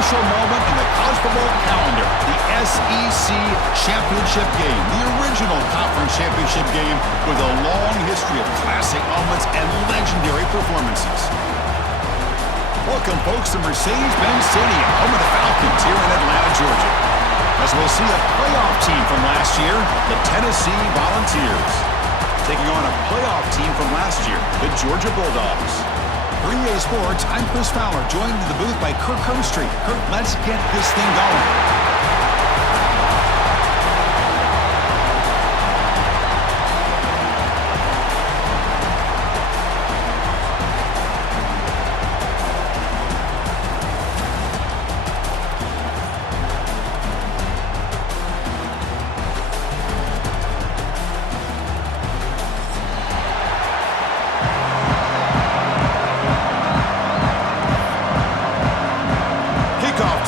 special moment in the college football calendar, the SEC Championship game, the original conference championship game with a long history of classic moments and legendary performances. Welcome, folks, to Mercedes-Benz Stadium, home of the Falcons here in Atlanta, Georgia. As we'll see a playoff team from last year, the Tennessee Volunteers, taking on a playoff team from last year, the Georgia Bulldogs. For EA Sports, I'm Chris Fowler, joined in the booth by Kirk Hermstreet. Kirk, let's get this thing going.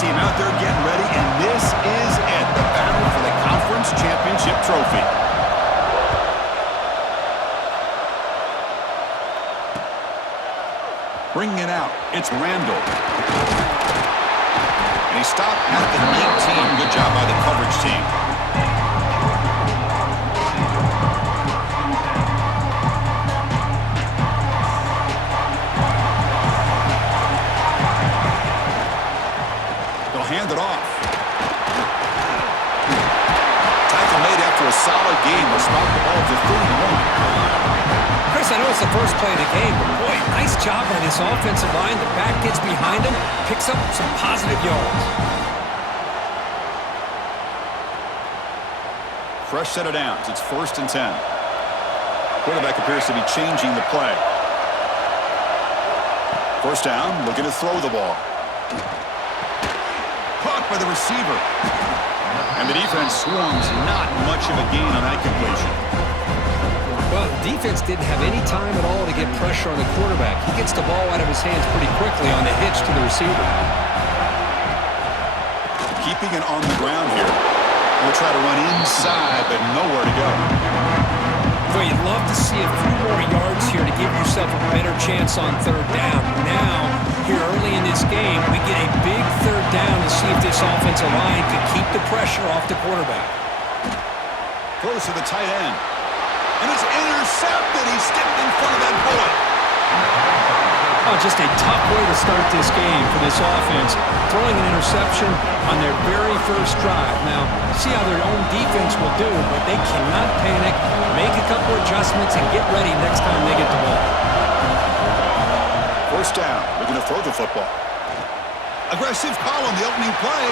Team out there getting ready, and this is it, the battle for the conference championship trophy. Bringing it out, it's Randall. And he stopped at the 19. Good job by the coverage team. Hand it off. Tackle made after a solid game. Will spot the ball to 31. Chris, I know it's the first play of the game, but boy, nice job by this offensive line. The back gets behind him, picks up some positive yards. Fresh set of downs. It's 1st and 10. Quarterback appears to be changing the play. First down, looking to throw the ball. Caught by the receiver. And the defense swarms. Not much of a gain on that completion. Well, the defense didn't have any time at all to get pressure on the quarterback. He gets the ball out of his hands pretty quickly on the hitch to the receiver. Keeping it on the ground here. We'll try to run inside, but nowhere to go. Well, you'd love to see a few more yards here to give yourself a better chance on third down. Now, here early in this game, we get a big third down to see if this offensive line can keep the pressure off the quarterback. Close to the tight end. And it's intercepted. He stepped in front of that bullet. Oh, just a tough way to start this game for this offense. Throwing an interception on their very first drive. Now, see how their own defense will do, but they cannot panic, make a couple adjustments, and get ready next time they get the ball. First down. We're going to throw the football. Aggressive call on the opening play.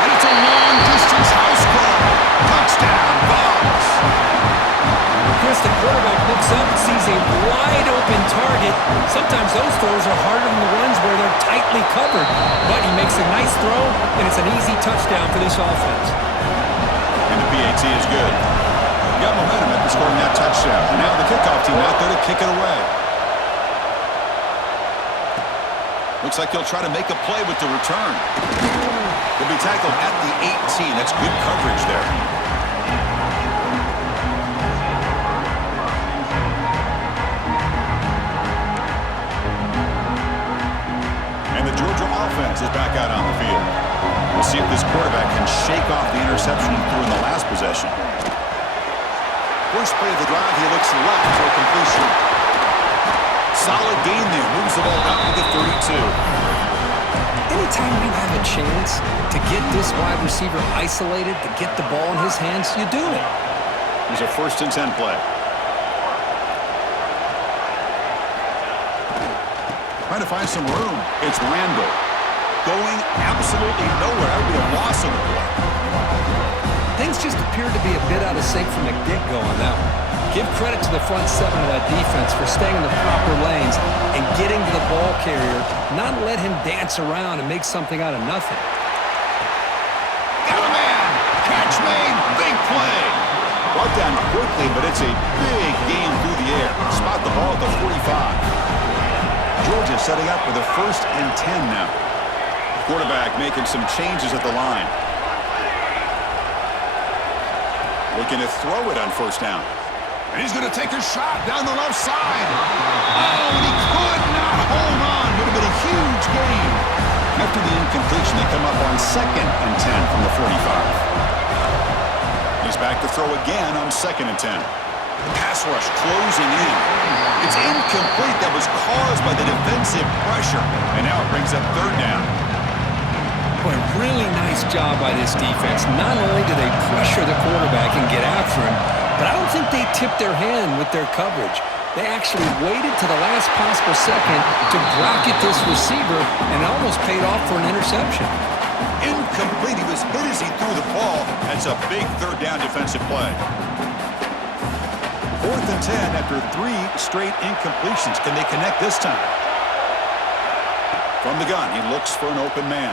And it's a long-distance house call. Touchdown, Bucs. Chris, the quarterback looks up and sees a wide-open target. Sometimes those throws are harder than the ones where they're tightly covered. But he makes a nice throw, and it's an easy touchdown for this offense. And the PAT is good. Got momentum after scoring that touchdown. Now the kickoff team out there to kick it away. Looks like he'll try to make a play with the return. He'll be tackled at the 18. That's good coverage there. And the Georgia offense is back out on the field. We'll see if this quarterback can shake off the interception he threw in the last possession. First play of the drive, he looks left for a completion. Solid gain there. Moves the ball out to the 32. Anytime you have a chance to get this wide receiver isolated, to get the ball in his hands, you do it. Here's a 1st and 10 play. Trying to find some room. It's Randall. Going absolutely nowhere. That would be a loss on the play. Things just appeared to be a bit out of sync from the get-go on that one. Give credit to the front seven of that defense for staying in the proper lanes and getting to the ball carrier, not let him dance around and make something out of nothing. Got a man! Catch made! Big play! Brought down quickly, but it's a big game through the air. Spot the ball at the 45. Georgia setting up for the 1st and 10 now. Quarterback making some changes at the line. Looking to throw it on 1st down. And he's going to take a shot down the left side. Oh, and he could not hold on. Would have been a huge gain. After the And they come up on 2nd and 10 from the 45. He's back to throw again on 2nd and 10. Pass rush closing in. It's incomplete. That was caused by the defensive pressure. And now it brings up 3rd down. Boy, really nice job by this defense. Not only do they pressure the quarterback and get after him, but I don't think they tipped their hand with their coverage. They actually waited to the last possible second to bracket this receiver, and it almost paid off for an interception. Incomplete. He was hit as he threw the ball. That's a big 3rd down defensive play. 4th and 10 after 3 straight incompletions. Can they connect this time? From the gun, he looks for an open man.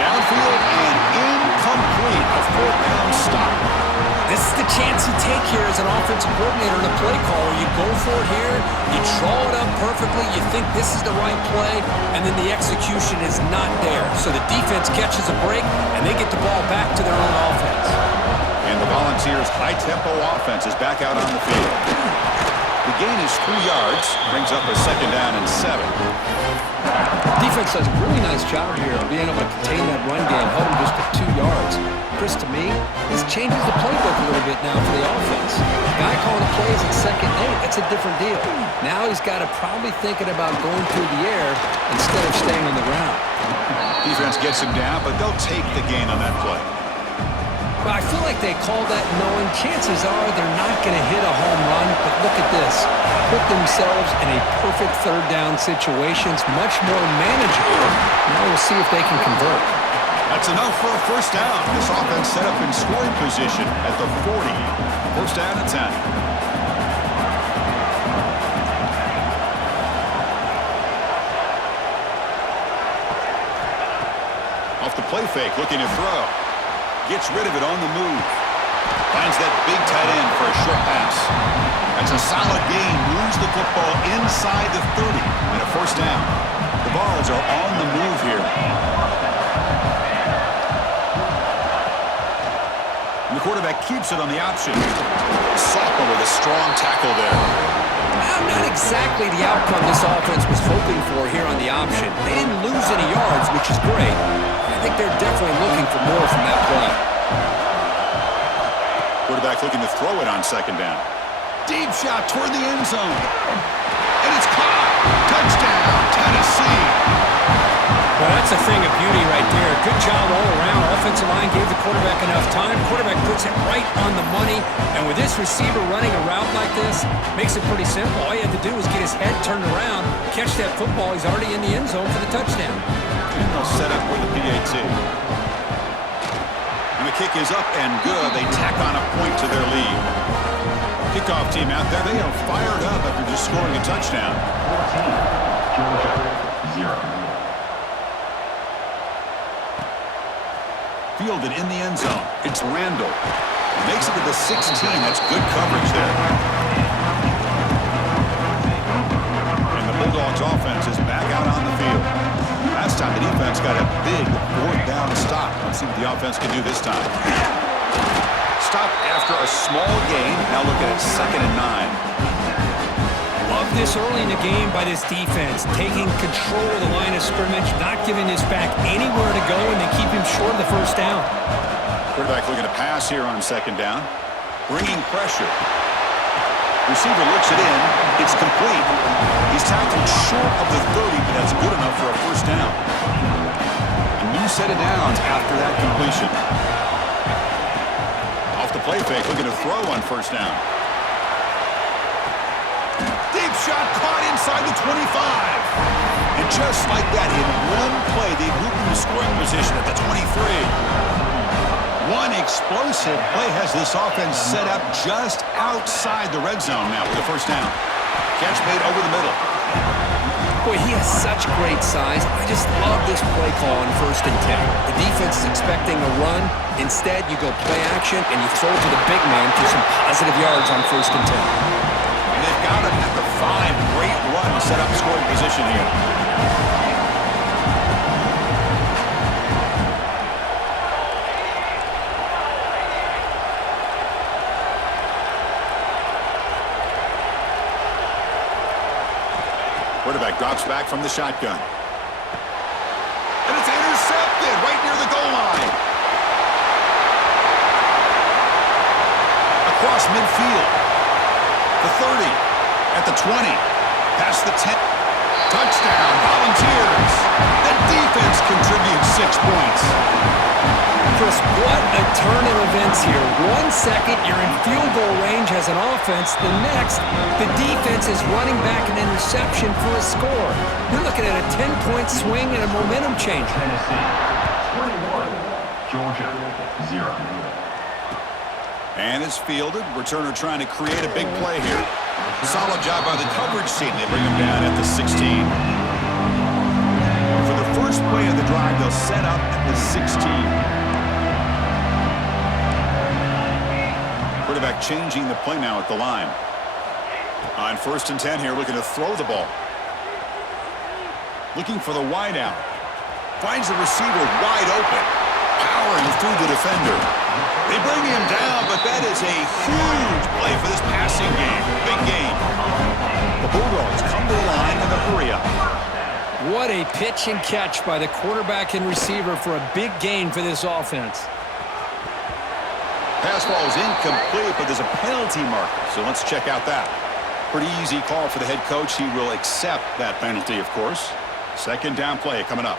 Downfield and incomplete. A 4th down stop. This is the chance you take here as an offensive coordinator and a play caller. You go for it here, you draw it up perfectly, you think this is the right play, and then the execution is not there. So the defense catches a break, and they get the ball back to their own offense. And the Volunteers' high-tempo offense is back out on the field. The gain is 3 yards, brings up a 2nd down and 7. Defense does a really nice job here of being able to contain that run game, held him just at 2 yards. Chris, to me, this changes the playbook a little bit now for the offense. The guy calling the plays at 2nd and 8, that's a different deal. Now he's got to probably thinking about going through the air instead of staying on the ground. Defense gets him down, but they'll take the gain on that play. But I feel like they call that knowing chances are they're not going to hit a home run, but look at this. Put themselves in a perfect 3rd down situation. It's much more manageable. Now we'll see if they can convert. That's enough for a 1st down. This offense set up in scoring position at the 40. 1st down and 10. Off the play fake, looking to throw. Gets rid of it on the move. Finds that big tight end for a short pass. That's a solid gain. Moves the football inside the 30 and a 1st down. The Vols are on the move here. And the quarterback keeps it on the option. Sophomore with a strong tackle there. Not exactly the outcome this offense was hoping for here on the option. They didn't lose any yards, which is great. I think they're definitely looking for more from that play. Quarterback looking to throw it on 2nd down. Deep shot toward the end zone. And it's caught. Touchdown, Tennessee. Well, that's a thing of beauty right there. Good job all around. Offensive line gave the quarterback enough time. Quarterback puts it right on the money. And with this receiver running a route like this, makes it pretty simple. All he had to do was get his head turned around, catch that football. He's already in the end zone for the touchdown. And they'll set up with the PAT. And the kick is up and good. They tack on a point to their lead. Kickoff team out there. They are fired up after just scoring a touchdown. 14, Georgia, 0. Fielded in the end zone. It's Randall. Makes it to the 16. That's good coverage there. And the Bulldogs offense is back out on the field. Last time the defense got a big 4th down stop. Let's see what the offense can do this time. Stop after a small gain. Now looking at 2nd and 9. Love this early in the game by this defense, taking control of the line of scrimmage, not giving this back anywhere to go, and they keep him short of the 1st down. Quarterback looking to pass here on 2nd down. Bringing pressure. Receiver looks it in. It's complete. He's tackled short of the 30, but that's good enough for a 1st down. A new set of downs after that completion. Off the play fake, looking to throw on 1st down. Deep shot caught inside the 25. And just like that, in one play, they moved into scoring position at the 23. One explosive play has this offense set up just outside the red zone now with the 1st down. Catch made over the middle. Boy, he has such great size. I just love this play call on 1st and 10. The defense is expecting a run. Instead, you go play action, and you throw it to the big man for some positive yards on 1st and 10. And they've got him at the 5. Great run to set up scoring position here. Quarterback drops back from the shotgun. And it's across midfield. The 30, at the 20, past the 10. Touchdown, Volunteers. The defense contributes 6 points. Chris, what a turn of events here. 1 second, you're in field goal range as an offense. The next, the defense is running back an interception for a score. You're looking at a 10-point swing and a momentum changer. Tennessee 21, Georgia 0. And it's fielded. Returner trying to create a big play here. Solid job by the coverage team. They bring him down at the 16. For the first play of the drive, they'll set up at the 16. Quarterback changing the play now at the line. On 1st and 10 here, looking to throw the ball. Looking for the wide out. Finds the receiver wide open. Powering through the defender. They bring him down, but that is a huge play for this passing game. Big game. The Bulldogs come to the line in the hurry up. What a pitch and catch by the quarterback and receiver for a big gain for this offense. Pass ball is incomplete, but there's a penalty marker, so let's check out that. Pretty easy call for the head coach. He will accept that penalty, of course. 2nd down play coming up.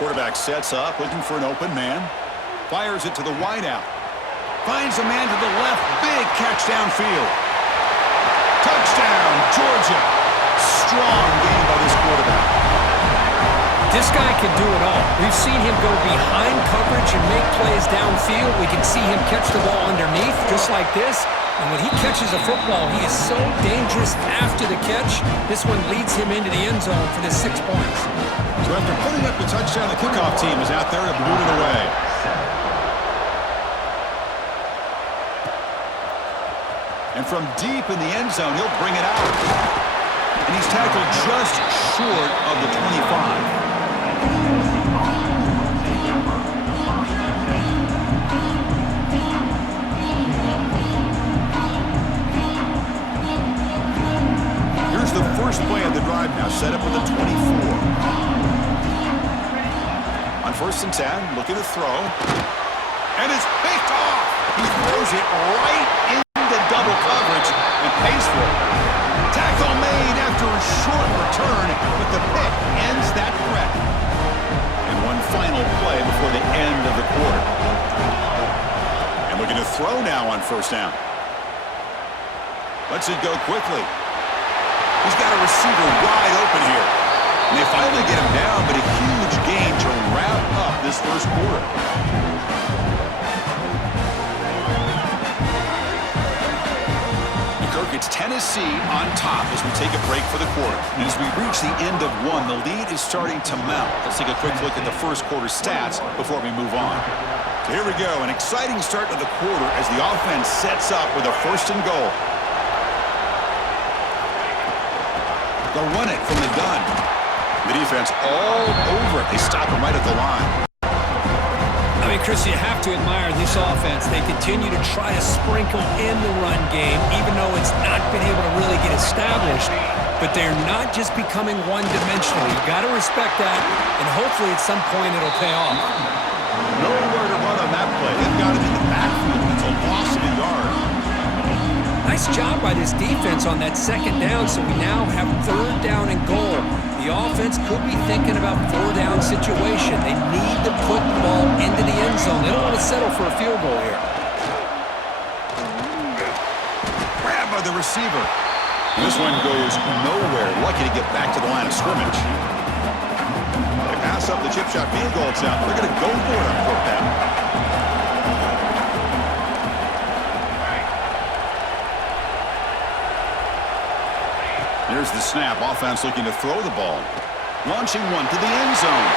Quarterback sets up, looking for an open man. Fires it to the wideout. Finds a man to the left. Big catch downfield. Touchdown, Georgia. Strong game by this quarterback. This guy can do it all. We've seen him go behind coverage and make plays downfield. We can see him catch the ball underneath, just like this. And when he catches a football, he is so dangerous after the catch. This one leads him into the end zone for the 6 points. So after putting up the touchdown, the kickoff team is out there to boot it away. And from deep in the end zone, he'll bring it out. And he's tackled just short of the 25. Here's the first play of the drive now, set up with a 24. On 1st and 10, looking to throw. And it's picked off. He throws it right into double coverage and pays for it. Tackle made after a short return, but the pick ends that threat. And one final play before the end of the quarter. And looking to throw now on 1st down. Lets it go quickly. He's got a receiver wide open here. And they finally get him down, but a huge gain to wrap up this first quarter. It's Tennessee on top as we take a break for the quarter. And as we reach the end of one, the lead is starting to mount. Let's take a quick look at the first quarter stats before we move on. So here we go, an exciting start to the quarter as the offense sets up with a 1st and goal. They'll run it from the gun. The defense all over it. They stop him right at the line. I mean, Chris, you have to admire this offense. They continue to try to sprinkle in the run game, even though it's not been able to really get established. But they're not just becoming one-dimensional. You got to respect that, and hopefully at some point it'll pay off. Nowhere to run on that play. They've got it in the backfield. It's a loss of a yard. Nice job by this defense on that 2nd down, so we now have 3rd down and goal. The offense could be thinking about 4-down situation. They need to put the ball into the end zone. They don't want to settle for a field goal here. Grab by the receiver. This one goes nowhere. Lucky to get back to the line of scrimmage. They pass up the chip shot field goal attempt. They're going to go for it on 4th down. Here's the snap. Offense looking to throw the ball. Launching one to the end zone.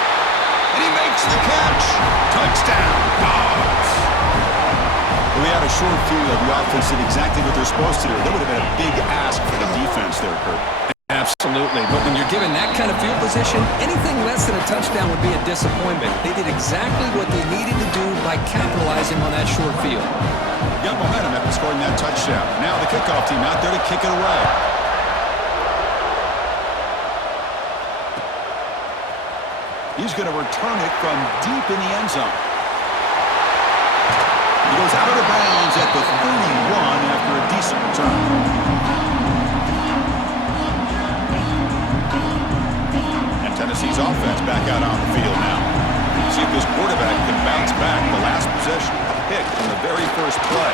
And he makes the catch. Touchdown, Dogs. We had a short field. The offense did exactly what they're supposed to do. That would have been a big ask for the defense there, Kurt. Absolutely. But when you're given that kind of field position, anything less than a touchdown would be a disappointment. They did exactly what they needed to do by capitalizing on that short field. Got momentum after scoring that touchdown. Now the kickoff team out there to kick it away. He's going to return it from deep in the end zone. goes out of bounds at the 31 after a decent return. And Tennessee's offense back out on the field now. See if this quarterback can bounce back. The last possession, a pick from the very first play.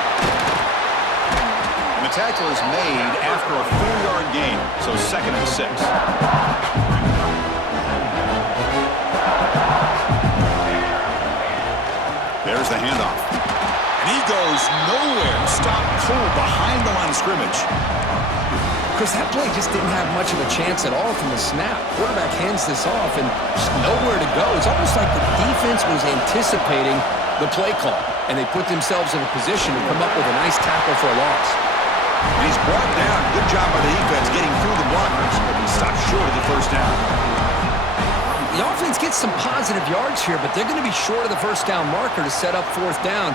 And the tackle is made after a 4-yard gain, so 2nd and 6. There's the handoff. And he goes nowhere. Stopped cold behind the line of scrimmage. Chris, that play just didn't have much of a chance at all from the snap. Quarterback hands this off and just nowhere to go. It's almost like the defense was anticipating the play call, and they put themselves in a position to come up with a nice tackle for a loss. And he's brought down. Good job by the defense getting through the blockers, but he stopped short of the first down. The offense gets some positive yards here, but they're going to be short of the first down marker to set up 4th down.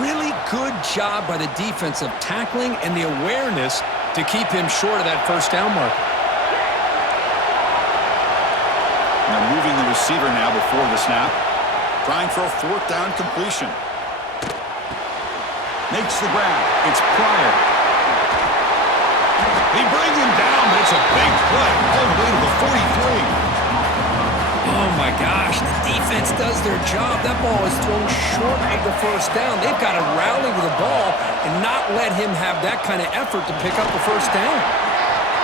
Really good job by the defense of tackling and the awareness to keep him short of that first down marker. Now moving the receiver now before the snap. Trying for a 4th down completion. Makes the grab. It's Pryor. They bring him down, but it's a big play all the way to the 43. Oh, my gosh, the defense does their job. That ball is thrown short of the first down. They've got to rally to the ball and not let him have that kind of effort to pick up the first down.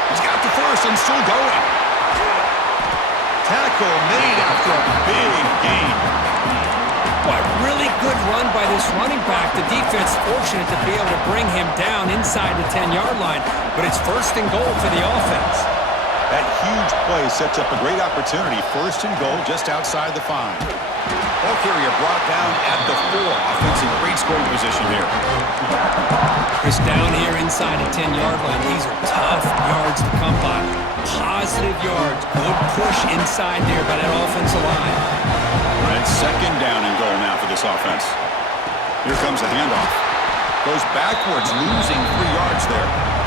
He's got the first and still going. Tackle made after a big gain. What really good run by this running back. The defense fortunate to be able to bring him down inside the 10-yard line, but it's 1st and goal for the offense. That huge play sets up a great opportunity. 1st and goal just outside the 5. Ball carrier brought down at the 4. Offensive great scoring position here. Chris, down here inside the 10-yard line. These are tough yards to come by. Positive yards. Good push inside there by that offensive line. And it's 2nd down and goal now for this offense. Here comes the handoff. Goes backwards, losing 3 yards there.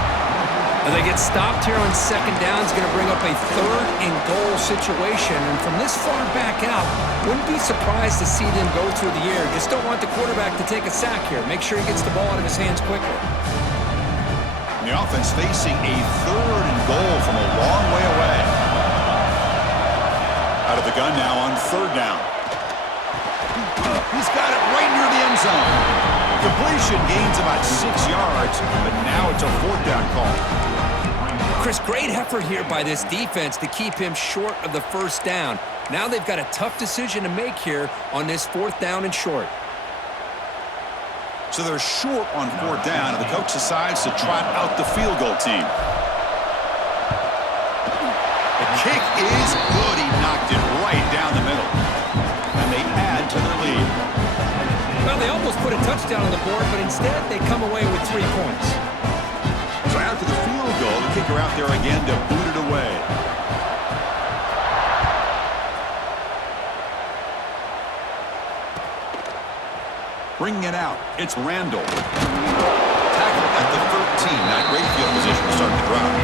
And they get stopped here on 2nd down. It's going to bring up a 3rd and goal situation. And from this far back out, wouldn't be surprised to see them go through the air. Just don't want the quarterback to take a sack here. Make sure he gets the ball out of his hands quickly. And the offense facing a 3rd and goal from a long way away. Out of the gun now on 3rd down. He's got it right near the end zone. Completion gains about 6 yards, but now it's a 4th down call. Chris, great effort here by this defense to keep him short of the first down. Now they've got a tough decision to make here on this 4th down and short. So they're short on 4th down, and the coach decides to trot out the field goal team. The kick is good. He knocked it right down the middle. And they add to their lead. Well, they almost put a touchdown on the board, but instead they come away with 3 points. So after the field goal, the kicker out there again to boot it away. Bringing it out, it's Randall. Tackle at the 13. Not great field position to start the drive.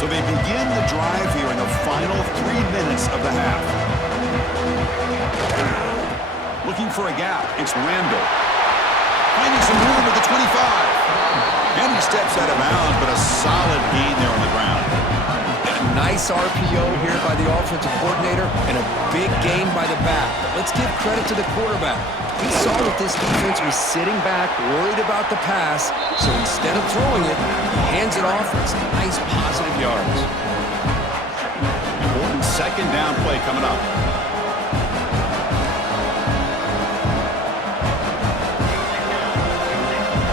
So they begin the drive here in the final 3 minutes of the half. Looking for a gap, it's Randall. Finding some room at the 25. And he steps out of bounds, but a solid gain there on the ground. A nice RPO here by the offensive coordinator and a big gain by the back. But let's give credit to the quarterback. He saw that this defense was sitting back, worried about the pass, so instead of throwing it, he hands it off with some nice positive yards. Important 2nd down play coming up.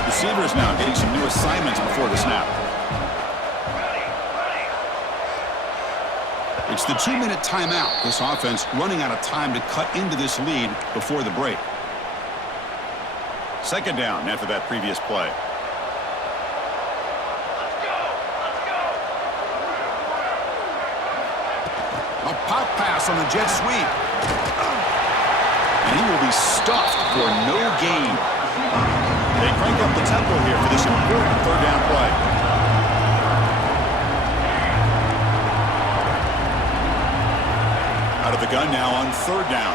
Receivers now getting some new assignments before the snap. It's the 2-minute timeout. This offense running out of time to cut into this lead before the break. 2nd down after that previous play. A pop pass on the jet sweep. And he will be stuffed for no gain. They crank up the tempo here for this important 3rd down play. Out of the gun now on third down.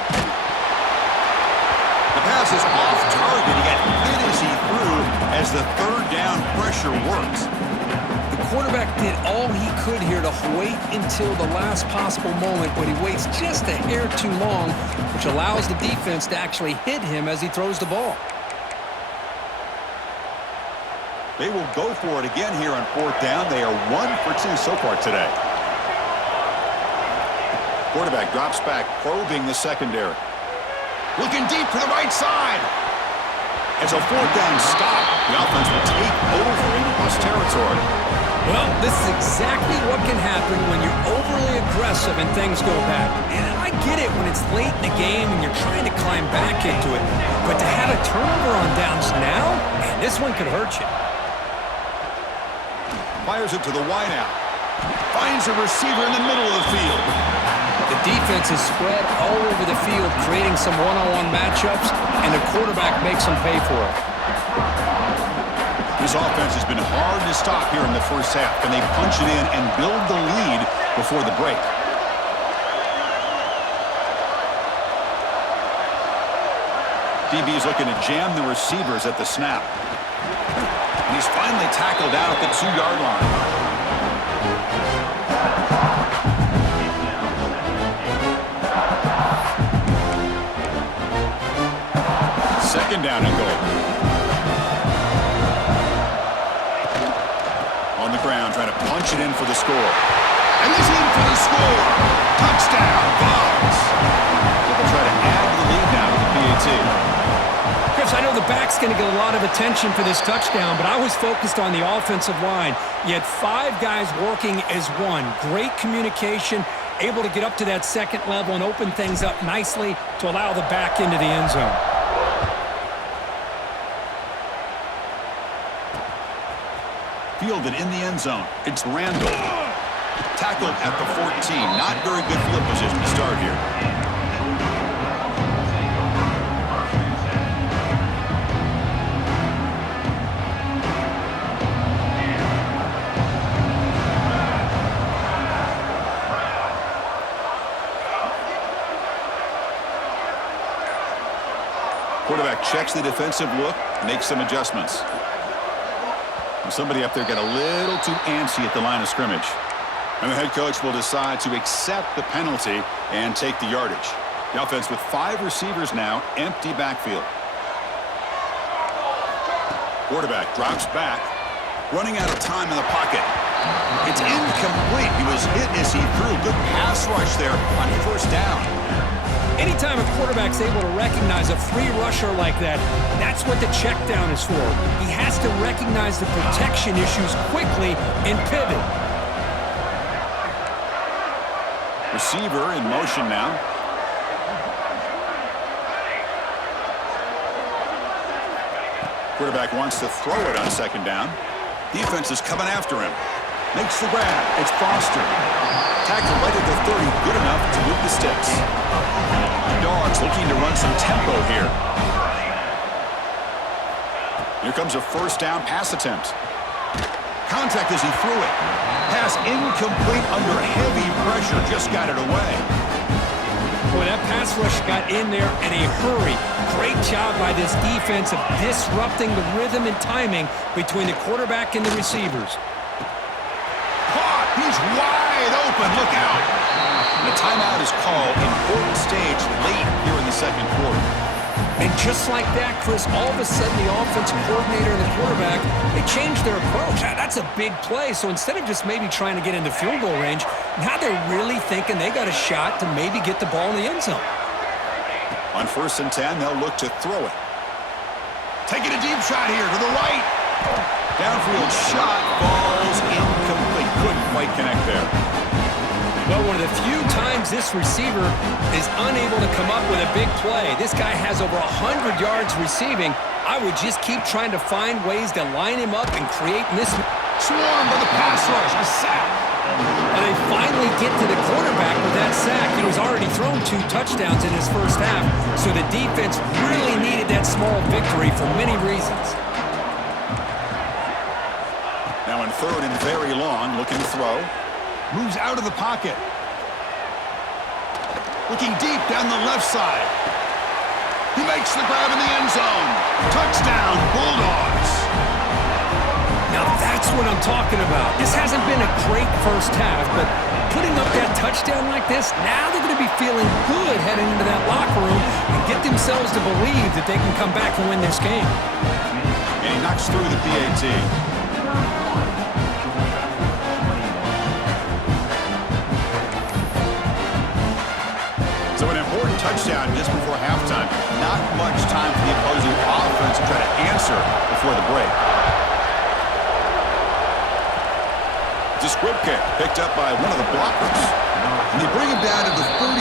The pass is off target. He got hit as he threw as the third down pressure works. The quarterback did all he could here to wait until the last possible moment, but he waits just a hair too long, which allows the defense to actually hit him as he throws the ball. They will go for it again here on fourth down. They are 1 for 2 so far today. Quarterback drops back, probing the secondary. Looking deep to the right side. It's a fourth down stop. The offense will take over in plus territory. Well, this is exactly what can happen when you're overly aggressive and things go bad. And I get it when it's late in the game and you're trying to climb back into it. But to have a turnover on downs now, man, this one could hurt you. Fires it to the wideout. Finds a receiver in the middle of the field. The defense is spread all over the field, creating some one-on-one matchups, and the quarterback makes them pay for it. This offense has been hard to stop here in the first half. Can they punch it in and build the lead before the break? DB is looking to jam the receivers at the snap. And he's finally tackled out at the 2-yard line. Second down and goal. On the ground, trying to punch it in for the score. And he's in for the score. Touchdown, Bugs. They'll try to add to the lead now with the PAT. Chris, I know the back's going to get a lot of attention for this touchdown, but I was focused on the offensive line. You had 5 guys working as one. Great communication, able to get up to that second level and open things up nicely to allow the back into the end zone. Fielded in the end zone. It's Randall. Tackled at the 14. Not very good field position to start here. Quarterback checks the defensive look, makes some adjustments. And somebody up there got a little too antsy at the line of scrimmage. And the head coach will decide to accept the penalty and take the yardage. The offense with 5 receivers now, empty backfield. Quarterback drops back, running out of time in the pocket. It's incomplete. He was hit as he threw. Good pass rush there on first down. Anytime a quarterback's able to recognize a free rusher like that, that's what the check down is for. He has to recognize the protection issues quickly and pivot. Receiver in motion now. Quarterback wants to throw it on second down. Defense is coming after him. Makes the grab. It's Foster. Tackle right at the 30. Good enough to move the sticks. Dogs looking to run some tempo here. Here comes a first down pass attempt. Contact as he threw it. Pass incomplete under heavy pressure. Just got it away. Boy, that pass rush got in there in a hurry. Great job by this defense of disrupting the rhythm and timing between the quarterback and the receivers. Caught! He's wide open. Look out. And the timeout is called. Important stage late here in the second quarter. And just like that, Chris, all of a sudden the offensive coordinator and the quarterback, they changed their approach. That's a big play. So instead of just maybe trying to get into field goal range, now they're really thinking they got a shot to maybe get the ball in the end zone. On 1st and 10, they'll look to throw it. Taking a deep shot here to the right. Downfield shot falls incomplete. Couldn't quite connect there. Well, one of the few times this receiver is unable to come up with a big play. This guy has over 100 yards receiving. I would just keep trying to find ways to line him up and create mismatch. Swarmed by the pass rush. A sack. And they finally get to the quarterback with that sack. He was already thrown 2 touchdowns in his first half, so the defense really needed that small victory for many reasons. Now in 3rd and very long, looking to throw. Moves out of the pocket. Looking deep down the left side. He makes the grab in the end zone. Touchdown, Bulldogs. Now that's what I'm talking about. This hasn't been a great first half, but putting up that touchdown like this, now they're going to be feeling good heading into that locker room and get themselves to believe that they can come back and win this game. And he knocks through the PAT. So an important touchdown just before halftime. Not much time for the opposing offense to try to answer before the break. It's a squib kick picked up by one of the blockers. And they bring him down to the 32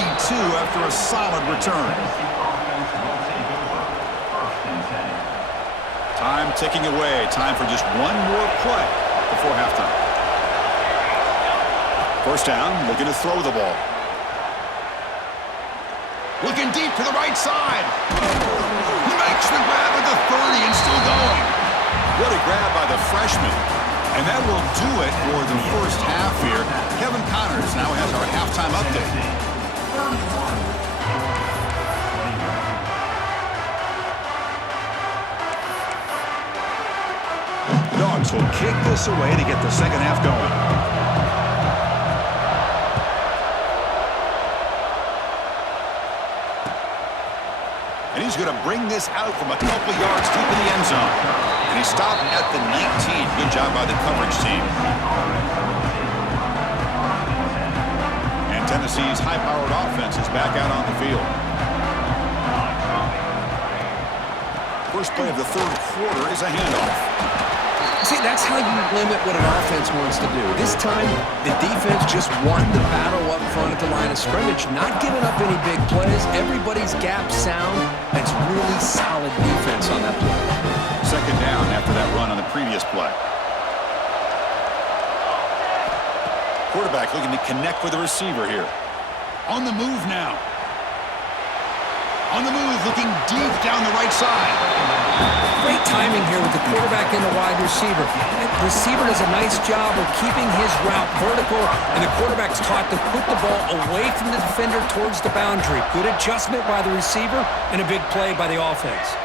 after a solid return. Time ticking away. Time for just one more play before halftime. First down, looking to throw the ball. Looking deep to the right side. He makes the grab at the 30 and still going. What a grab by the freshman. And that will do it for the first half here. Kevin Connors now has our halftime update. The Dogs will kick this away to get the second half going. And he's going to bring this out from a couple yards deep in the end zone. And he stopped at the 19. Good job by the coverage team. And Tennessee's high-powered offense is back out on the field. First play of the third quarter is a handoff. See, that's how you limit what an offense wants to do. This time, the defense just won the battle up front at the line of scrimmage, not giving up any big plays. Everybody's gap sound. That's really solid defense on that play. Second down after that run on the previous play. Quarterback looking to connect with the receiver here. On the move now. On the move, looking deep down the right side. Great timing here with the quarterback and the wide receiver. The receiver does a nice job of keeping his route vertical, and the quarterback's taught to put the ball away from the defender towards the boundary. Good adjustment by the receiver and a big play by the offense.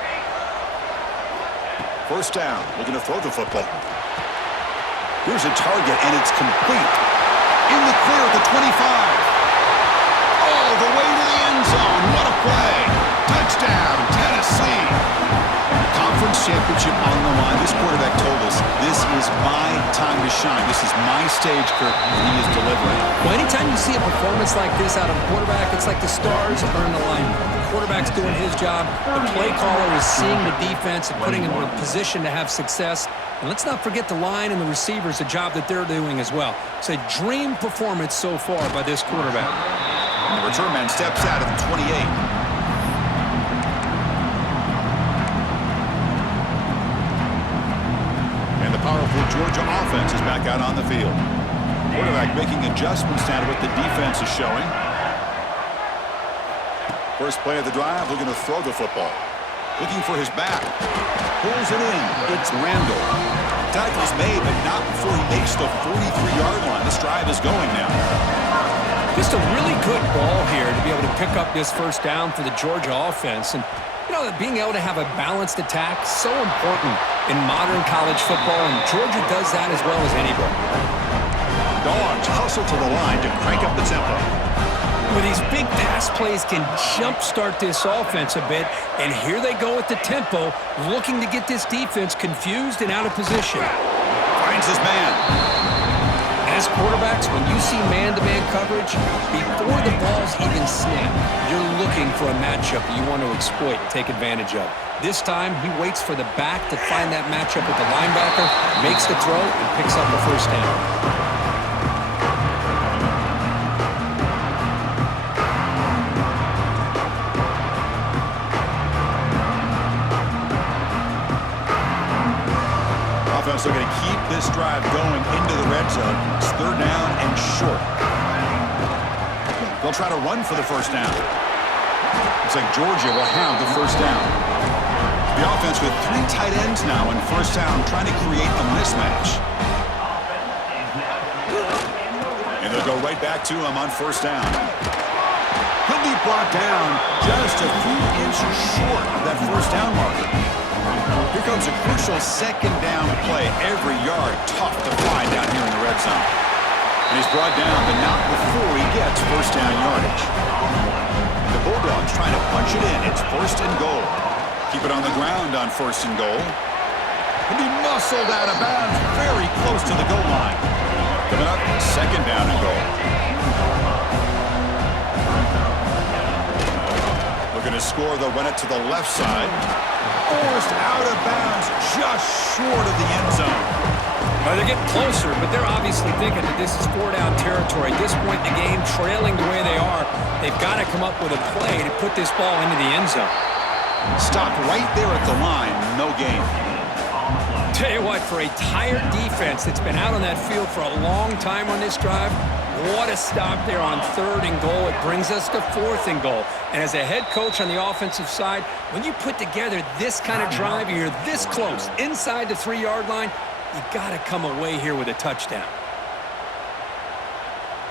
First down, looking to throw the football. Here's a target, and it's complete. In the clear at the 25. All the way to the end zone. What a play. Touchdown, Tennessee. Conference championship on the line. This quarterback told us, this is my time to shine. This is my stage, Kirk, and he is delivering. Well, anytime you see a performance like this out of a quarterback, it's like the stars are in alignment. The quarterback's doing his job. The play caller is seeing the defense and putting him in a position to have success. And let's not forget the line and the receivers, the job that they're doing as well. It's a dream performance so far by this quarterback. And the return man steps out of the 28. And the powerful Georgia offense is back out on the field. Quarterback making adjustments down to what the defense is showing. First play of the drive, looking to throw the football. Looking for his back. Pulls it in. It's Randall. Tackle's made, but not before he makes the 43-yard line. This drive is going now. Just a really good ball here to be able to pick up this first down for the Georgia offense. And, you know, being able to have a balanced attack, so important in modern college football, and Georgia does that as well as anybody. Dogs hustle to the line to crank up the tempo. With these big pass plays can jumpstart this offense a bit, and here they go at the tempo, looking to get this defense confused and out of position. Finds his man. As quarterbacks, when you see man-to-man coverage, before the ball's even snapped, you're looking for a matchup you want to exploit and take advantage of. This time, he waits for the back to find that matchup with the linebacker, makes the throw, and picks up the first down. Offense looking to keep this drive going into the red zone. It's third down and short. They'll try to run for the first down. Looks like Georgia will have the first down. The offense with three tight ends now in first down, trying to create a mismatch. And they'll go right back to him on first down. He'll be brought down just a few inches short of that first down marker. Here comes a crucial second down play. Every yard tough to find down here in the red zone. And he's brought down, but not before he gets first down yardage. The Bulldogs trying to punch it in. It's first and goal. Keep it on the ground on first and goal. He'll be muscled out of bounds very close to the goal line. Coming up, second down and goal. Looking to score, they'll run it to the left side. Forced out of bounds just short of the end zone. Well, they're getting closer, but they're obviously thinking that this is four-down territory. At this point in the game, trailing the way they are, they've got to come up with a play to put this ball into the end zone. Stopped right there at the line, no gain. Tell you what, for a tired defense that's been out on that field for a long time on this drive, what a stop there on third and goal. It brings us to fourth and goal. And as a head coach on the offensive side, when you put together this kind of drive, you're this close, inside the 3-yard line, you got to come away here with a touchdown.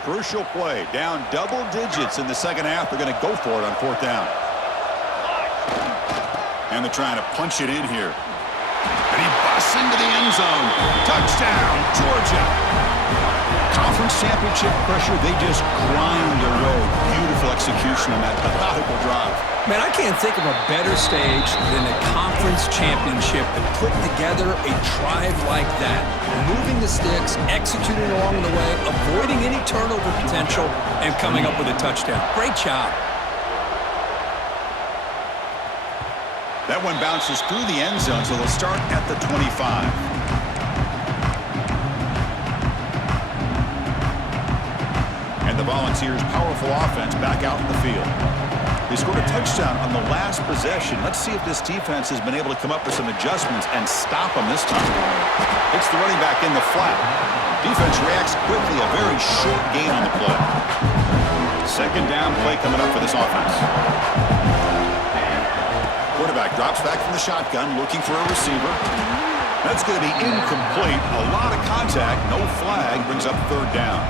Crucial play, down double digits in the second half. They're going to go for it on fourth down. And they're trying to punch it in here. And he busts into the end zone. Touchdown, Georgia. Conference championship pressure, they just grind away. Beautiful execution on that methodical drive. Man, I can't think of a better stage than the conference championship to put together a drive like that. Moving the sticks, executing along the way, avoiding any turnover potential, and coming up with a touchdown. Great job. That one bounces through the end zone, so they'll start at the 25. And the Volunteers' powerful offense back out in the field. They scored a touchdown on the last possession. Let's see if this defense has been able to come up with some adjustments and stop them this time. It's the running back in the flat. Defense reacts quickly, a very short gain on the play. Second down play coming up for this offense. Quarterback drops back from the shotgun, looking for a receiver. That's going to be incomplete. A lot of contact, no flag, brings up third down.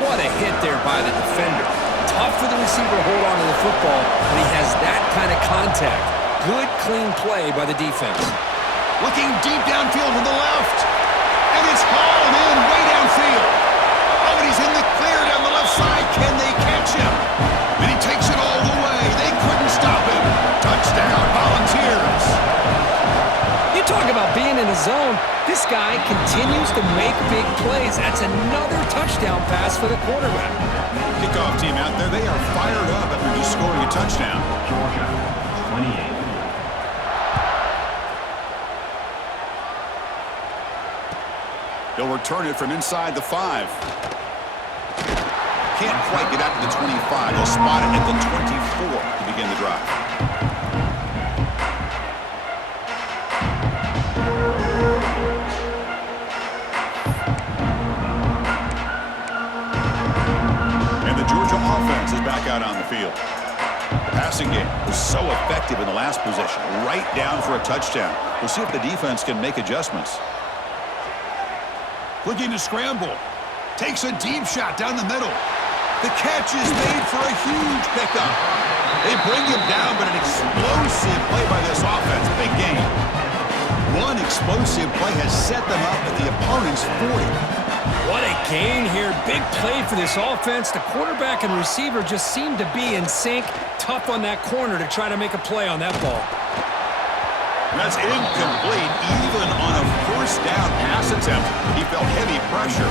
What a hit there by the defender. Tough for the receiver to hold on to the football when he has that kind of contact. Good, clean play by the defense. Looking deep downfield to the left. And it's hauled in way downfield. Oh, and he's in the clear down the left side. Can they catch him? And he takes it all the way. They couldn't stop him. Touchdown, Volunteers. You talk about being in the zone. This guy continues to make big plays. That's another touchdown pass for the quarterback. Kickoff team out there. They are fired up after just scoring a touchdown. Georgia, 28. He'll return it from inside the 5. Can't quite get out to the 25. He'll spot it at the 24 to begin the drive. And the Georgia offense is back out on the field. The passing game was so effective in the last possession, right down for a touchdown. We'll see if the defense can make adjustments. Looking to scramble. Takes a deep shot down the middle. The catch is made for a huge pickup. They bring him down, but an explosive play by this offense. Big game. One explosive play has set them up at the opponent's 40. What a gain here. Big play for this offense. The quarterback and receiver just seem to be in sync. Tough on that corner to try to make a play on that ball. That's incomplete. Even on a first down pass attempt, he felt heavy pressure.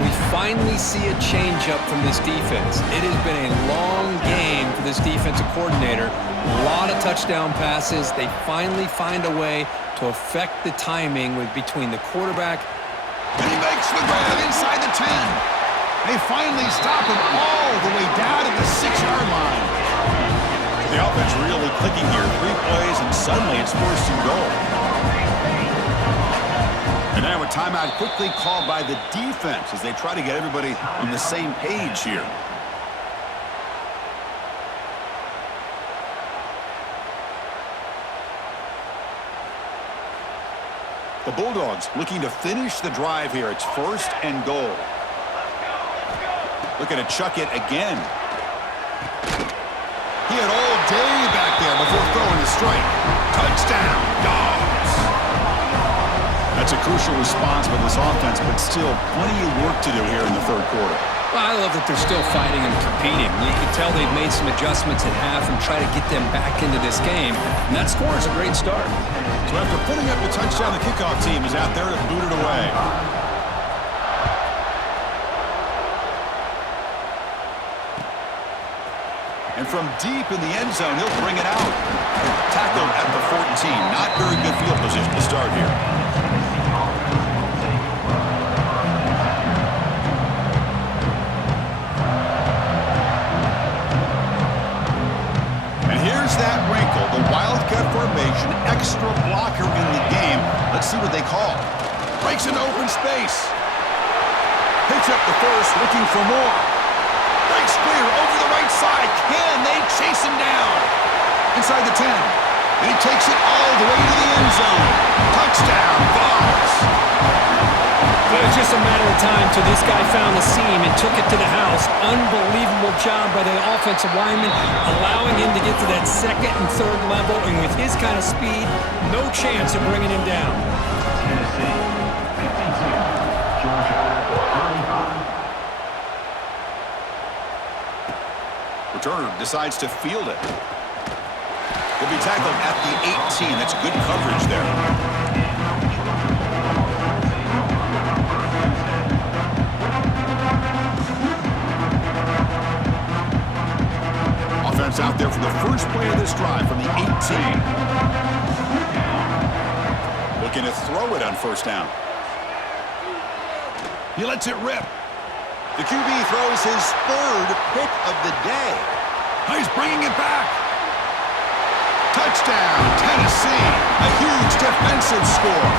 We finally see a change-up from this defense. It has been a long game for this defensive coordinator. A lot of touchdown passes. They finally find a way to affect the timing between the quarterback. And he makes the grab inside the 10. They finally stop him all the way down to the 6-yard line. The offense really clicking here. 3 plays, and suddenly it's first and goal. And now a timeout quickly called by the defense as they try to get everybody on the same page here. The Bulldogs looking to finish the drive here. It's first and goal. Looking to chuck it again. had all day back there before throwing the strike. Touchdown, Dogs. That's a crucial response for this offense, but still plenty of work to do here in the third quarter. Well, I love that they're still fighting and competing. You can tell they've made some adjustments at half and try to get them back into this game. And that score is a great start. So after putting up the touchdown, the kickoff team is out there to boot it away. And from deep in the end zone, he'll bring it out. Tackled at the 14. Not very good field position to start here. And here's that wrinkle. The Wildcat formation, extra blocker in the game. Let's see what they call. Breaks into open space. Picks up the first, looking for more. Breaks clear over the right side. Can they chase him down? Inside the 10. And he takes it all the way to the end zone. Touchdown, Dogs. It was just a matter of time till this guy found the seam and took it to the house. Unbelievable job by the offensive lineman, allowing him to get to that second and third level. And with his kind of speed, no chance of bringing him down. Tennessee 52, Georgia 35. Returner decides to field it. He'll be tackled at the 18. That's good coverage there. Offense out there for the first play of this drive from the 18. Looking to throw it on first down. He lets it rip. The QB throws his third pick of the day. He's bringing it back. Touchdown, Tennessee. A huge defensive score.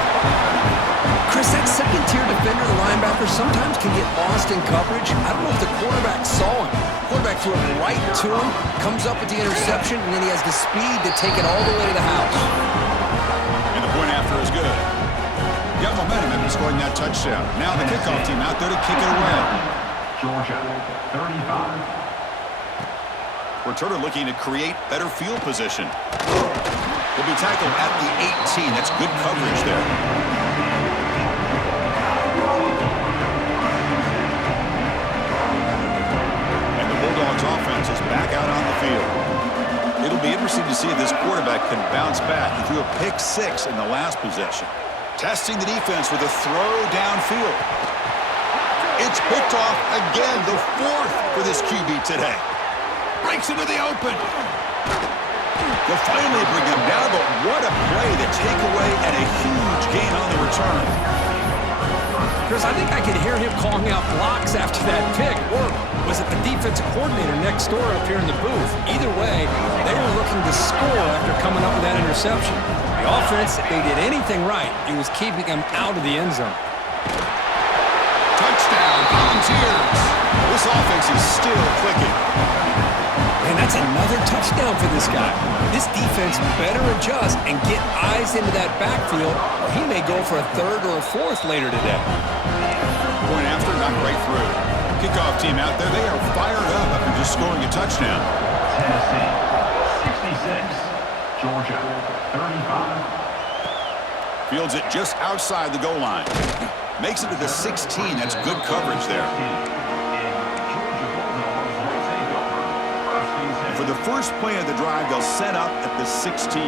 Chris, that second-tier defender, the linebacker, sometimes can get lost in coverage. I don't know if the quarterback saw him. Quarterback threw it right to him, comes up with the interception, and then he has the speed to take it all the way to the house. And the point after is good. Got momentum after scoring that touchdown. Now the kickoff team out there to kick it away. Georgia 35. Returner looking to create better field position. He'll be tackled at the 18. That's good coverage there. And the Bulldogs offense is back out on the field. It'll be interesting to see if this quarterback can bounce back. He threw a pick 6 in the last possession. Testing the defense with a throw downfield. It's picked off again, the 4th for this QB today. Breaks into the open. They'll finally bring him down, but what a play, the takeaway, and a huge gain on the return. Chris, I think I could hear him calling out blocks after that pick. Or was it the defensive coordinator next door up here in the booth? Either way, they were looking to score after coming up with that interception. The offense, if they did anything right, it was keeping them out of the end zone. Touchdown, Volunteers. This offense is still clicking. And that's another touchdown for this guy. This defense better adjust and get eyes into that backfield, or he may go for a third or a fourth later today. Point after, not right through. Kickoff team out there, they are fired up after just scoring a touchdown. Tennessee 66, Georgia 35. Fields it just outside the goal line. Makes it to the 16. That's good coverage there. And for the first play of the drive, they'll set up at the 16.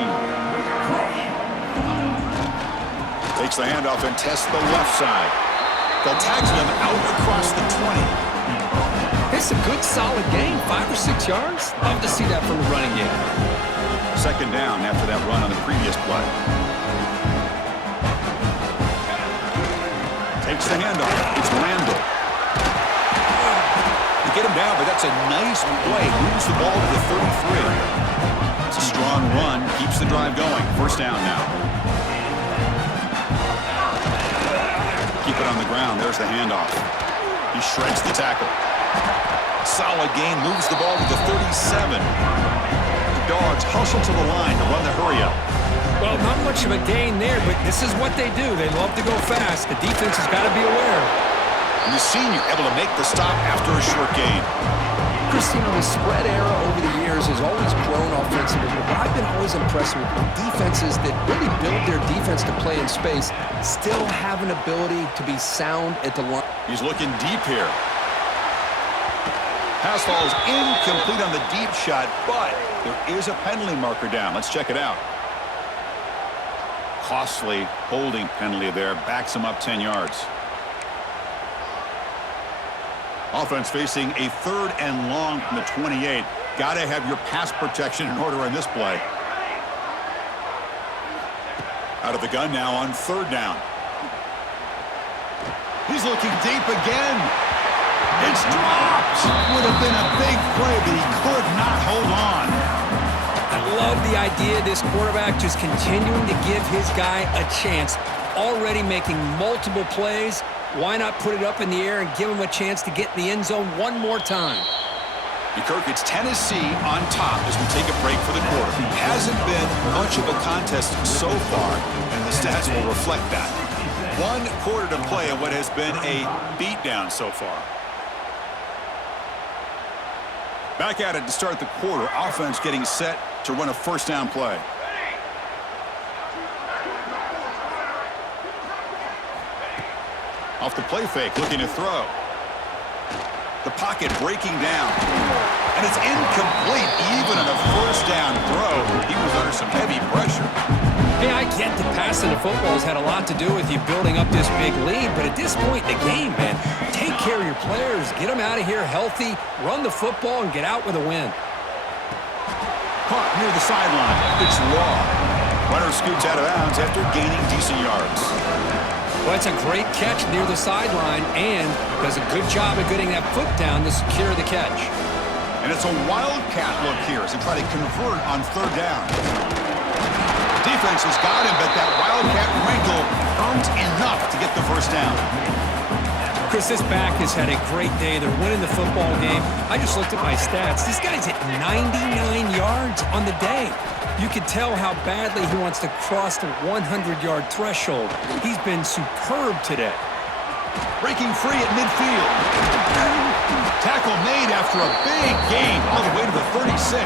Takes the handoff and tests the left side. They'll tag them out across the 20. It's a good, solid game. 5 or 6 yards. Love to see that from the running game. Second down after that run on the previous play. Takes the handoff. It's Randall. They get him down, but that's a nice play. Moves the ball to the 33. It's a strong run. Keeps the drive going. First down now. Keep it on the ground. There's the handoff. He shreds the tackle. Solid gain. Moves the ball to the 37. The Dogs hustle to the line to run the hurry-up. Well, not much of a gain there, but this is what they do. They love to go fast. The defense has got to be aware. And the senior able to make the stop after a short gain. Chris, the spread era over the years has always always impressed with defenses that really build their defense to play in space, still have an ability to be sound at the line. He's looking deep here. Pass falls incomplete on the deep shot, but there is a penalty marker down. Let's check it out. Costly holding penalty there. Backs him up 10 yards. Offense facing a 3rd and long from the 28. Got to have your pass protection in order in this play. Out of the gun now on 3rd down. He's looking deep again. It's dropped. Would have been a big play, but he could not hold on. I love the idea of this quarterback just continuing to give his guy a chance. Already making multiple plays. Why not put it up in the air and give him a chance to get in the end zone one more time? Kirk, it's Tennessee on top as we take a break for the quarter. Hasn't been much of a contest so far, and the stats will reflect that. 1 quarter to play in what has been a beatdown so far. Back at it to start the quarter. Offense getting set to run a 1st down play. Off the play fake, looking to throw. The pocket breaking down. And it's incomplete, even on a 1st down throw. He was under some heavy pressure. Hey, I get the passing the football has had a lot to do with you building up this big lead, but at this point in the game, man, take care of your players. Get them out of here healthy, run the football, and get out with a win. Caught near the sideline. It's Law. Runner scoots out of bounds after gaining decent yards. Well, it's a great catch near the sideline and does a good job of getting that foot down to secure the catch. And it's a wildcat look here as they try to convert on 3rd down. Defense has got him, but that wildcat wrinkle earned enough to get the 1st down. Chris, this back has had a great day. They're winning the football game. I just looked at my stats. This guy's at 99 yards on the day. You can tell how badly he wants to cross the 100-yard threshold. He's been superb today. Breaking free at midfield. Tackle made after a big gain all the way to the 36.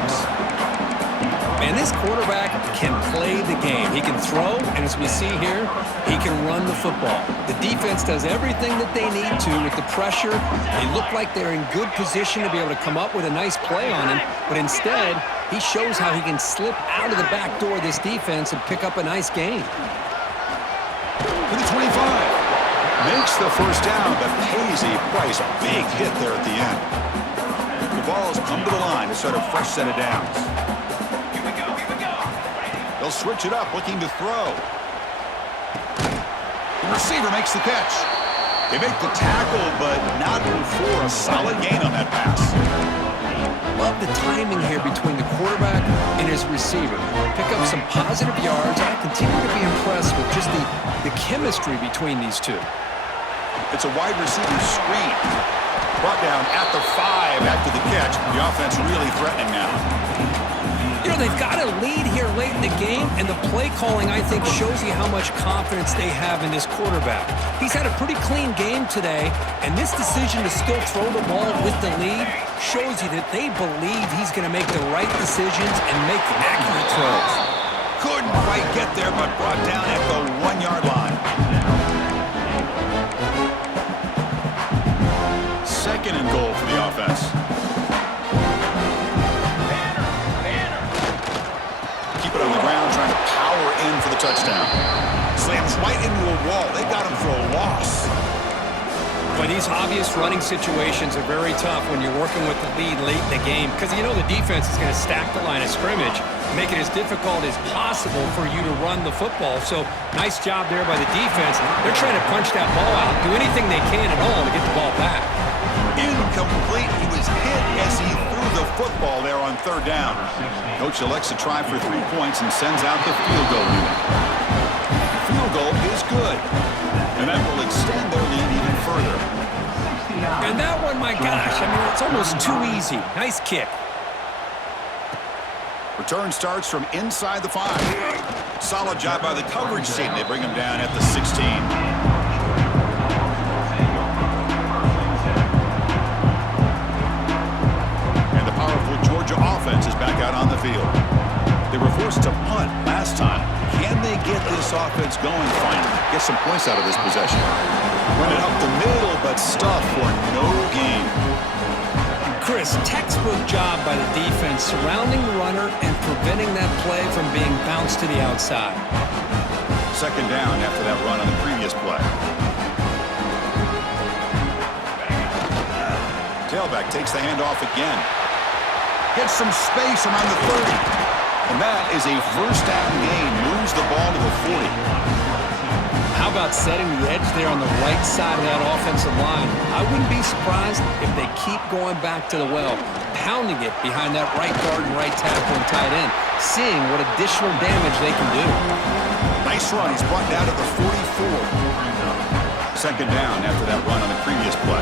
And this quarterback can play the game. He can throw, and as we see here, he can run the football. The defense does everything that they need to with the pressure. They look like they're in good position to be able to come up with a nice play on him, but instead, he shows how he can slip out of the back door of this defense and pick up a nice gain. To the 25. Makes the 1st down, but pays a price. Big hit there at the end. The ball's come to the line to start a fresh set of downs. They'll switch it up, looking to throw. The receiver makes the catch. They make the tackle, but not before a solid gain on that pass. Love the timing here between the quarterback and his receiver. Pick up some positive yards. I continue to be impressed with just the chemistry between these two. It's a wide receiver screen. Brought down at the 5 after the catch. The offense really threatening now. You know, they've got a lead here late in the game, and the play calling, I think, shows you how much confidence they have in this quarterback. He's had a pretty clean game today, and this decision to still throw the ball with the lead shows you that they believe he's going to make the right decisions and make accurate throws. Couldn't quite get there, but brought down at the 1-yard line. 2nd and goal for the offense. Keep it on the ground, trying to power in for the touchdown. Slams right into a wall. They got him for a loss. But these obvious running situations are very tough when you're working with the lead late in the game because you know the defense is going to stack the line of scrimmage, make it as difficult as possible for you to run the football. So nice job there by the defense. They're trying to punch that ball out, do anything they can at all to get the ball back. Incomplete. He was hit as he threw the football there on 3rd down. Coach elects to try for 3 points and sends out the field goal unit. The field goal is good, and that will extend their lead even further. And that one, my gosh, I mean, it's almost too easy. Nice kick. Return starts from inside the 5. Solid job by the coverage team. They bring him down at the 16. Offense is back out on the field. They were forced to punt last time. Can they get this offense going finally? Get some points out of this possession. Run it up the middle, but stuff for no gain. Chris, textbook job by the defense surrounding the runner and preventing that play from being bounced to the outside. Second down after that run on the previous play. Tailback takes the handoff again. Gets some space around the 30. And that is a first down gain. Moves the ball to the 40. How about setting the edge there on the right side of that offensive line? I wouldn't be surprised if they keep going back to the well, pounding it behind that right guard and right tackle and tight end, seeing what additional damage they can do. Nice run. He's brought down to the 44. Second down after that run on the previous play.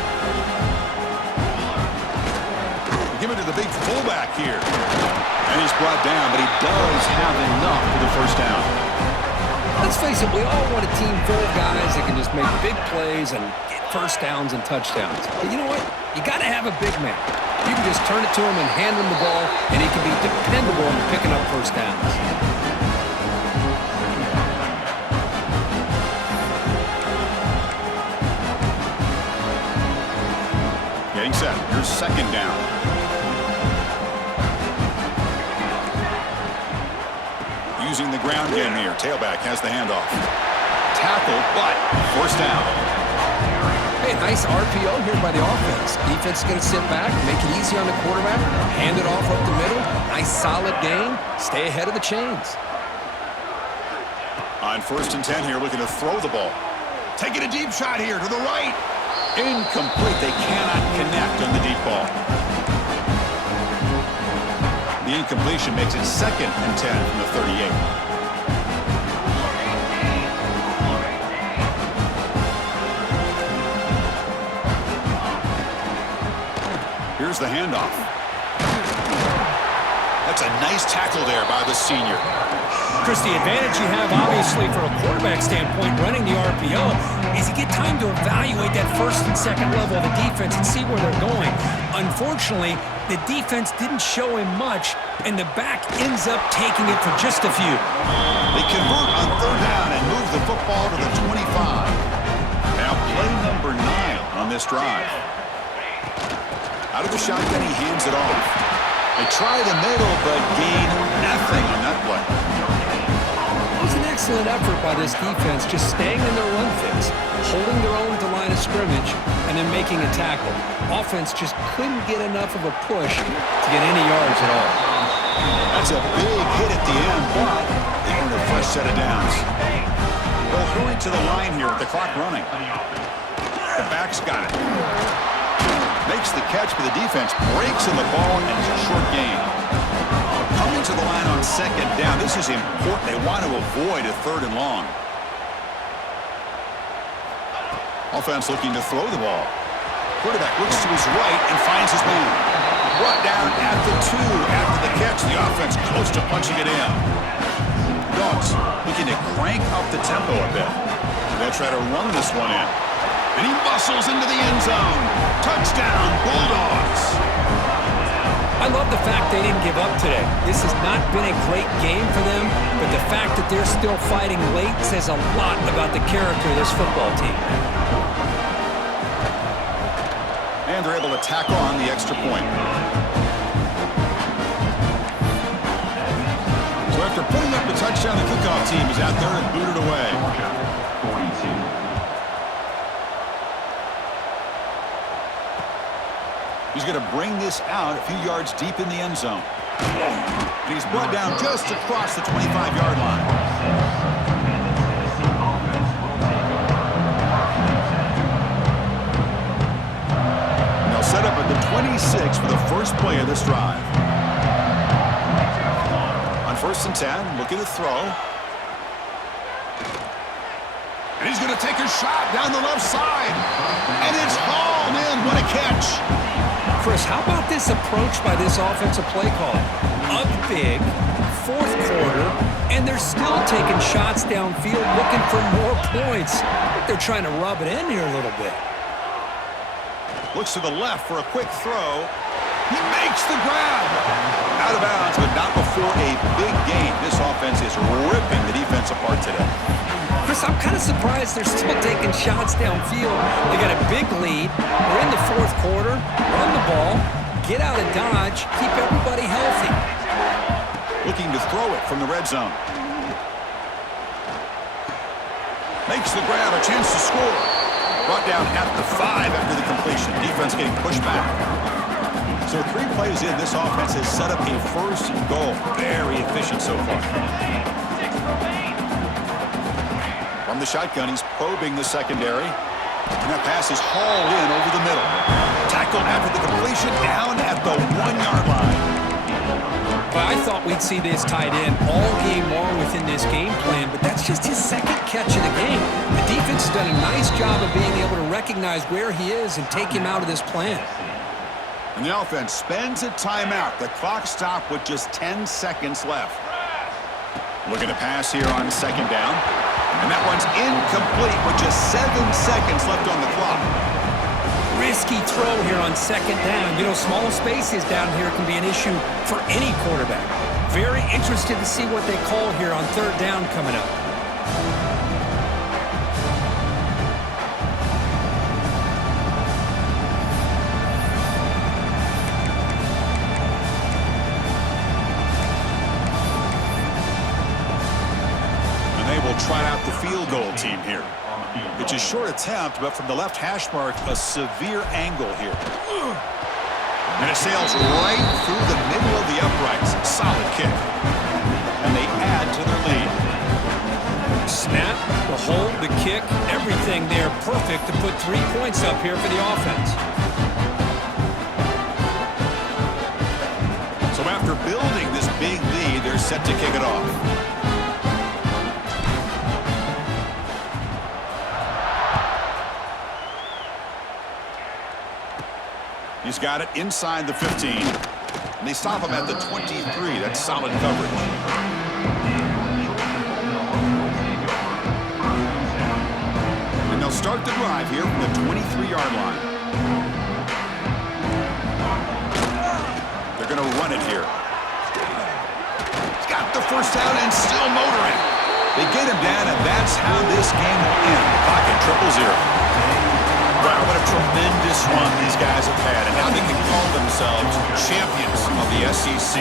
Give it to the big fullback here. And he's brought down, but he does have enough for the first down. Let's face it, we all want a team full of guys that can just make big plays and get first downs and touchdowns. But you know what? You got to have a big man. You can just turn it to him and hand him the ball, and he can be dependable in picking up first downs. Getting set. Here's second down. Using the ground game here. Tailback has the handoff. Tackle, but first down. Hey, nice RPO here by the offense. Defense is going to sit back, make it easy on the quarterback, hand it off up the middle. Nice solid gain. Stay ahead of the chains. On 1st and 10 here, looking to throw the ball. Taking a deep shot here to the right. Incomplete. They cannot connect on the deep ball. The incompletion makes it 2nd and 10 from the 38. Here's the handoff. That's a nice tackle there by the senior. Chris, the advantage you have, obviously, from a quarterback standpoint, running the RPO, is you get time to evaluate that first and second level of the defense and see where they're going. Unfortunately, the defense didn't show him much, and the back ends up taking it for just a few. They convert on 3rd down and move the football to the 25. Now play number 9 on this drive. Out of the shotgun, he hands it off. They try the middle, but gain nothing on that play. It was an excellent effort by this defense, just staying in their run fits, holding their own to line of scrimmage, and then making a tackle. Offense just couldn't get enough of a push to get any yards at all. That's a big hit at the end, but they earn a fresh set of downs. They'll hurry to the line here with the clock running. The back's got it. Makes the catch, but the defense breaks in the ball, and it's a short gain. Coming to the line on 2nd down. This is important. They want to avoid a 3rd and long. Offense looking to throw the ball. Quarterback looks to his right and finds his man. Brought down at the 2 after the catch. The offense close to punching it in. Dogs looking to crank up the tempo a bit. They'll try to run this one in. And he muscles into the end zone. Touchdown, Bulldogs. I love the fact they didn't give up today. This has not been a great game for them, but the fact that they're still fighting late says a lot about the character of this football team. And they're able to tack on the extra point. So after putting up the touchdown, the kickoff team is out there and booted away. 42. He's going to bring this out a few yards deep in the end zone. And he's brought down just across the 25-yard line. And they'll set up at the 26 for the first play of this drive. On 1st and 10, looking to throw. And he's going to take a shot down the left side. And it's hauled in. What a catch. Chris, how about this approach by this offensive play caller? Up big, 4th quarter, and they're still taking shots downfield looking for more points. They're trying to rub it in here a little bit. Looks to the left for a quick throw. He makes the grab. Out of bounds, but not before for a big gain. This offense is ripping the defense apart today. Chris, I'm kind of surprised they're still taking shots downfield. They got a big lead. We're in the fourth quarter. Run the ball. Get out of Dodge. Keep everybody healthy. Looking to throw it from the red zone. Makes the grab, a chance to score. Brought down at the 5 after the completion. Defense getting pushed back. So 3 plays in, this offense has set up a first and goal. Very efficient so far. From the shotgun, he's probing the secondary. And that pass is hauled in over the middle. Tackled after the completion, down at the 1-yard line. Well, I thought we'd see this tied in all game long within this game plan, but that's just his second catch of the game. The defense has done a nice job of being able to recognize where he is and take him out of this plan. And the offense spends a timeout. The clock stopped with just 10 seconds left. Looking to pass here on second down. And that one's incomplete with just 7 seconds left on the clock. Risky throw here on second down. You know, small spaces down here can be an issue for any quarterback. Very interested to see what they call here on third down coming up. And they will try out the field goal team here. It's a short attempt, but from the left hash mark, a severe angle here. And it sails right through the middle of the uprights. Solid kick. And they add to their lead. Snap, the hold, the kick, everything there perfect to put 3 points up here for the offense. So after building this big lead, they're set to kick it off. He's got it inside the 15. And they stop him at the 23. That's solid coverage. And they'll start the drive here from the 23-yard line. They're going to run it here. He's got the first down and still motoring. They get him down, and that's how this game will end. Pocket 0-0. Wow, what a tremendous run these guys have had, and now they can call themselves champions of the SEC.